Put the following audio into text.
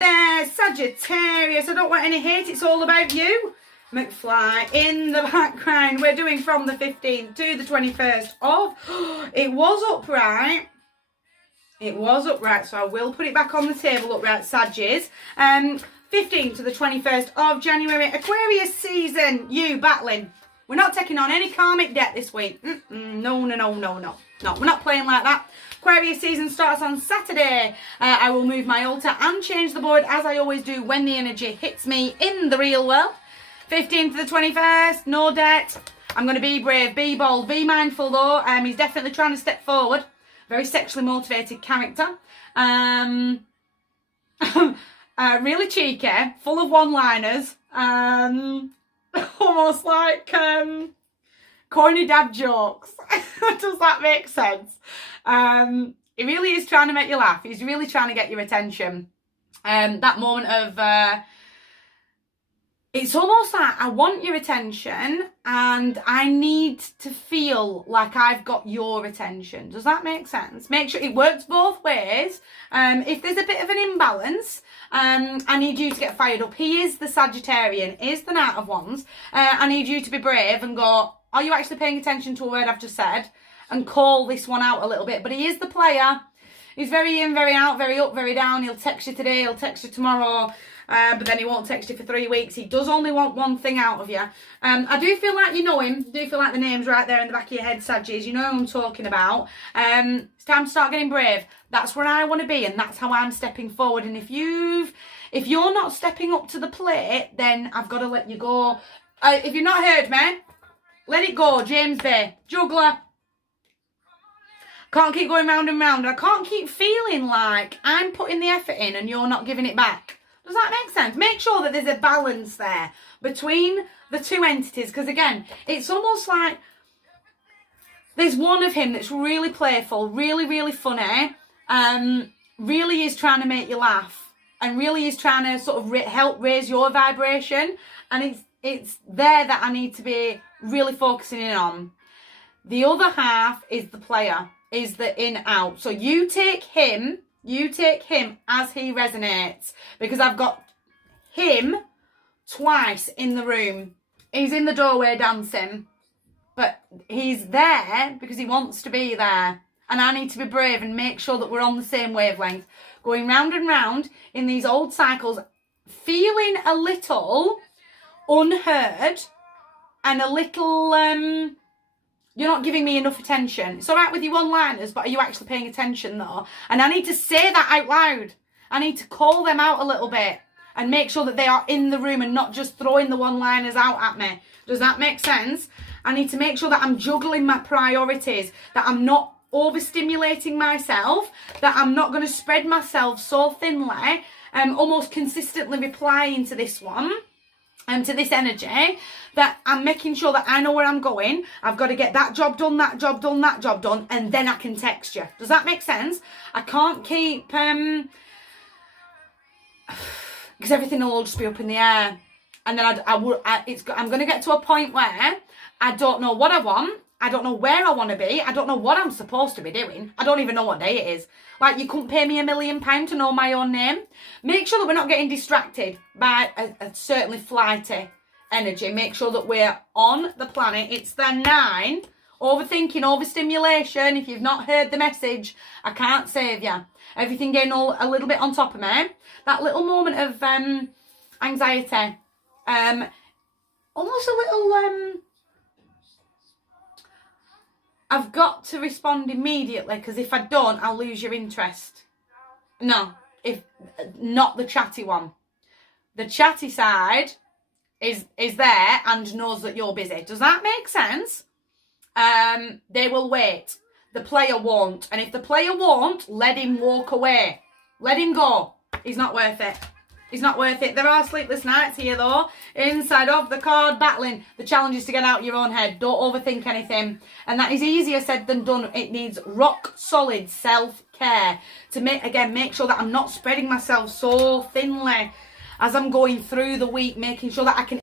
There, Sagittarius, I don't want any hate, it's all about you. McFly in the background. We're doing from the 15th to the 21st of... It was upright. It was upright, so I will put it back on the table upright, Saggies. 15th to the 21st of January, Aquarius season. You battling. We're not taking on any karmic debt this week. No. No, we're not playing like that. Aquarius season starts on Saturday. I will move my altar and change the board as I always do when the energy hits me in the real world. 15th to the 21st, no debt. I'm going to be brave, be bold, be mindful though. He's definitely trying to step forward. Very sexually motivated character. Really cheeky, full of one-liners. Almost like corny dad jokes. Does that make sense? He really is trying to make you laugh. He's really trying to get your attention. That moment of... it's almost like I want your attention and I need to feel like I've got your attention. Does that make sense? Make sure it works both ways. If there's a bit of an imbalance, I need you to get fired up. He is the Sagittarian, he is the Knight of Wands. I need you to be brave and go, are you actually paying attention to a word I've just said? And call this one out a little bit. But he is the player. He's very in, very out, very up, very down. He'll text you today, he'll text you tomorrow. But then he won't text you for 3 weeks. He does only want one thing out of you. I do feel like you know him. I do feel like the name's right there in the back of your head, Saggies. You know who I'm talking about. It's time to start getting brave. That's where I want to be, and that's how I'm stepping forward. And if you're not stepping up to the plate, then I've got to let you go. If you've not heard me, let it go, James Bay. Juggler. Can't keep going round and round. I can't keep feeling like I'm putting the effort in and you're not giving it back. Does that make sense? Make sure that there's a balance there between the two entities. Because again, it's almost like there's one of him that's really playful, really, really funny. Really is trying to make you laugh. And really is trying to sort of help raise your vibration. And it's there that I need to be really focusing in on. The other half is the player, is the in-out. So you take him as he resonates. Because I've got him twice in the room. He's in the doorway dancing. But he's there because he wants to be there. And I need to be brave and make sure that we're on the same wavelength. Going round and round in these old cycles. Feeling a little unheard. And a little... you're not giving me enough attention. It's all right with your one-liners, but are you actually paying attention though? And I need to say that out loud. I need to call them out a little bit and make sure that they are in the room and not just throwing the one-liners out at me. Does that make sense? I need to make sure that I'm juggling my priorities, that I'm not overstimulating myself, that I'm not going to spread myself so thinly, almost consistently replying to this one. To this energy, that I'm making sure that I know where I'm going. I've got to get that job done, that job done, that job done, and then I can text you. Does that make sense? I can't keep, because everything will all just be up in the air. And then I'm going to get to a point where I don't know what I want. I don't know where I want to be. I don't know what I'm supposed to be doing. I don't even know what day it is. Like, you couldn't pay me £1 million to know my own name. Make sure that we're not getting distracted by a certainly flighty energy. Make sure that we're on the planet. It's the 9. Overthinking, overstimulation. If you've not heard the message, I can't save you. Everything getting all a little bit on top of me. That little moment of anxiety. Almost a little... I've got to respond immediately, because if I don't, I'll lose your interest. No, not the chatty one. The chatty side is there and knows that you're busy. Does that make sense? They will wait. The player won't. And if the player won't, let him walk away. Let him go. He's not worth it. He's not worth it. There are sleepless nights here, though. Inside of the card, battling. The challenge is to get out your own head. Don't overthink anything. And that is easier said than done. It needs rock solid self-care. To make sure that I'm not spreading myself so thinly as I'm going through the week. Making sure that I can